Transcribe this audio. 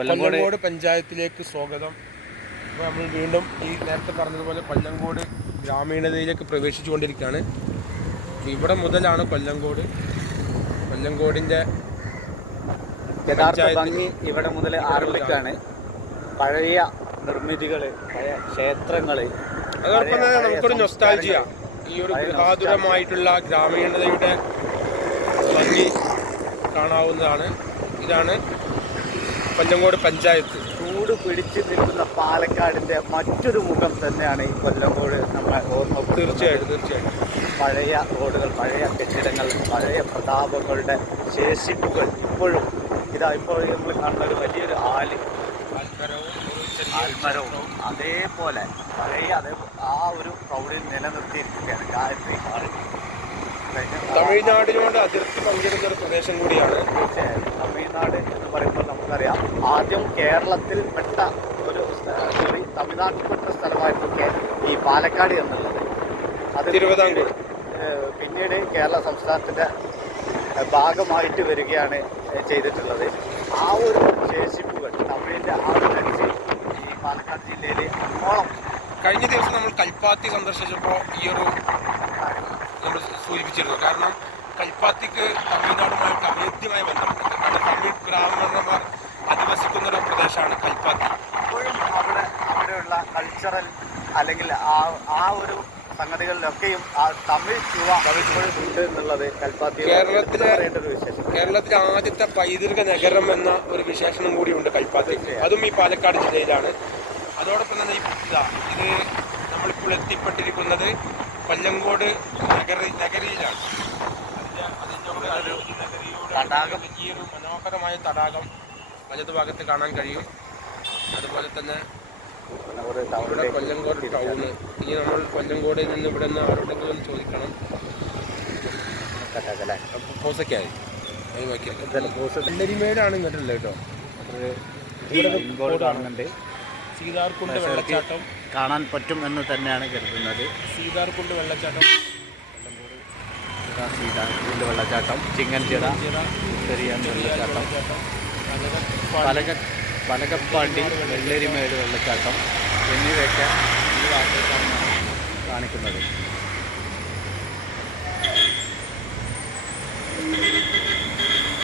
കൊല്ലങ്കോട് കൊല്ലങ്കോട് പഞ്ചായത്തിലേക്ക് സ്വാഗതം. അപ്പോൾ നമ്മൾ വീണ്ടും ഈ നേരത്തെ പറഞ്ഞതുപോലെ കൊല്ലങ്കോട് ഗ്രാമീണതയിലേക്ക് പ്രവേശിച്ചുകൊണ്ടിരിക്കുകയാണ്. ഇവിടെ മുതലാണ് കൊല്ലങ്കോട്. കൊല്ലങ്കോടിന്റെ യഥാർത്ഥ ഭംഗി ഇവിടെ മുതൽ ആരംഭിക്കുകയാണ്. പഴയ നിർമ്മിതികൾ പഴയ ക്ഷേത്രങ്ങൾ അതോടൊപ്പം തന്നെ നമുക്കൊരു നൊസ്റ്റാൾജിയ ഈ ഒരു ഗൃഹാതുരമായിട്ടുള്ള ഗ്രാമീണതയുടെ ഭംഗി കാണാവുന്നതാണ്. ഇതാണ് കൊല്ലങ്കോട് പഞ്ചായത്ത്. ചൂട് പിടിച്ച് നിൽക്കുന്ന പാലക്കാടിന്റെ മറ്റൊരു മുഖം തന്നെയാണ് ഈ കൊല്ലങ്കോട് നമ്മൾ ഓർമ്മ തീർച്ചയായിട്ടും തീർച്ചയായിട്ടും. പഴയ റോഡുകൾ പഴയ കെട്ടിടങ്ങൾ പഴയ പ്രതാപങ്ങളുടെ ശേഷിപ്പുകൾ ഇപ്പോഴും ഇതാ ഇപ്പോൾ നമ്മൾ കാണുന്ന ഒരു വലിയൊരു ആൽ. ആൽമരവും അതേപോലെ പഴയ അതേ ആ ഒരു പ്രൗഢിൽ നിലനിർത്തിയിരിക്കുകയാണ് ഗായത്രി ഹാൾ തമിഴ്നാടിനോട് അതിർത്തി പങ്കിടുന്ന ഒരു പ്രദേശം കൂടിയാണ്. തീർച്ചയായും. നമുക്കറിയാം കേരളത്തിൽ പെട്ട ഒരു സോറി തമിഴ്നാട്ടിൽപ്പെട്ട സ്ഥലമായിരുന്നു സ്ഥലമായിട്ടൊക്കെ ഈ പാലക്കാട് എന്നുള്ളത്. അത് തിരുവിതാംകൂർ. പിന്നീട്, കേരള സംസ്ഥാനത്തിന്റെ ഭാഗമായിട്ട് വരികയാണ് ചെയ്തിട്ടുള്ളത്. ആ ഒരു ശേഷിപ്പുകൾ തമിഴിന്റെ ആ ഒരു ടച്ച് ഈ പാലക്കാട് ജില്ലയിൽ അങ്ങോളം കഴിഞ്ഞ ദിവസം നമ്മൾ കൽപ്പാത്തി സന്ദർശിച്ചപ്പോൾ ഈ ഒരു നമ്മൾ സൂചിപ്പിച്ചിരുന്നു. കാരണം കൽപ്പാത്തിക്ക് തമിഴ്നാടുമായിട്ട് അഭേദ്യമായ ബന്ധമുണ്ട് കാരണം തമിഴ് ബ്രാഹ്മണന്മാർ അധിവസിക്കുന്ന ഒരു പ്രദേശമാണ് കൽപ്പാത്തി ഇപ്പോഴും അവിടെ അവിടെയുള്ള കൾച്ചറൽ അല്ലെങ്കിൽ ആ ആ ഒരു സംഗതികളിലൊക്കെയും ആ തമിഴ് യുവ ഇപ്പോഴും ഉണ്ട് എന്നുള്ളത് കൽപ്പാത്തി കേരളത്തിലെ- കേരളത്തിലെ ആദ്യത്തെ പൈതൃക നഗരം എന്ന ഒരു വിശേഷണം കൂടിയുണ്ട് കൽപ്പാത്തി. അതും ഈ പാലക്കാട് ജില്ലയിലാണ്. അതോടൊപ്പം തന്നെ ഈ ഇതാ ഇത് നമ്മളിപ്പോൾ എത്തിപ്പെട്ടിരിക്കുന്നത് കൊല്ലങ്കോട് നഗരി നഗരിയിലാണ്. തടാകം. ഈ ഒരു മനോഹരമായ തടാകം വലതുഭാഗത്ത് കാണാൻ കഴിയും. അതുപോലെ തന്നെ ഇവിടെ കൊല്ലംകോട് ടൗണ് ഇനി നമ്മൾ കൊല്ലംകോടിൽ നിന്ന് ഇവിടെ നിന്ന് ആരോടെങ്കിലും ചോദിക്കണം. കട്ടാക്കല്ലേ? അപ്പോൾ പോസൊക്കെയായി അത് ഇതെല്ലാം പോസ് വെള്ളരിമേടാണ് ഇങ്ങോട്ടുള്ളത് കേട്ടോ. സീതാർകുണ്ട് വെള്ളച്ചാട്ടം. കാണാൻ പറ്റും എന്ന് തന്നെയാണ് കരുതുന്നത്. സീതാർകുണ്ട് വെള്ളച്ചാട്ടം. സീതാർകുണ്ട് വെള്ളച്ചാട്ടം. ചിങ്ങൻചിറ ചിറ ചെറിയ വെള്ളച്ചാട്ടം. വെള്ളച്ചാട്ടം. പലക പലകപ്പാണ്ടി വെള്ളരിമേട് വെള്ളച്ചാട്ടം എന്നിവയൊക്കെ ഈ ഭാഗത്തേക്കാണ് കാണിക്കുന്നത്.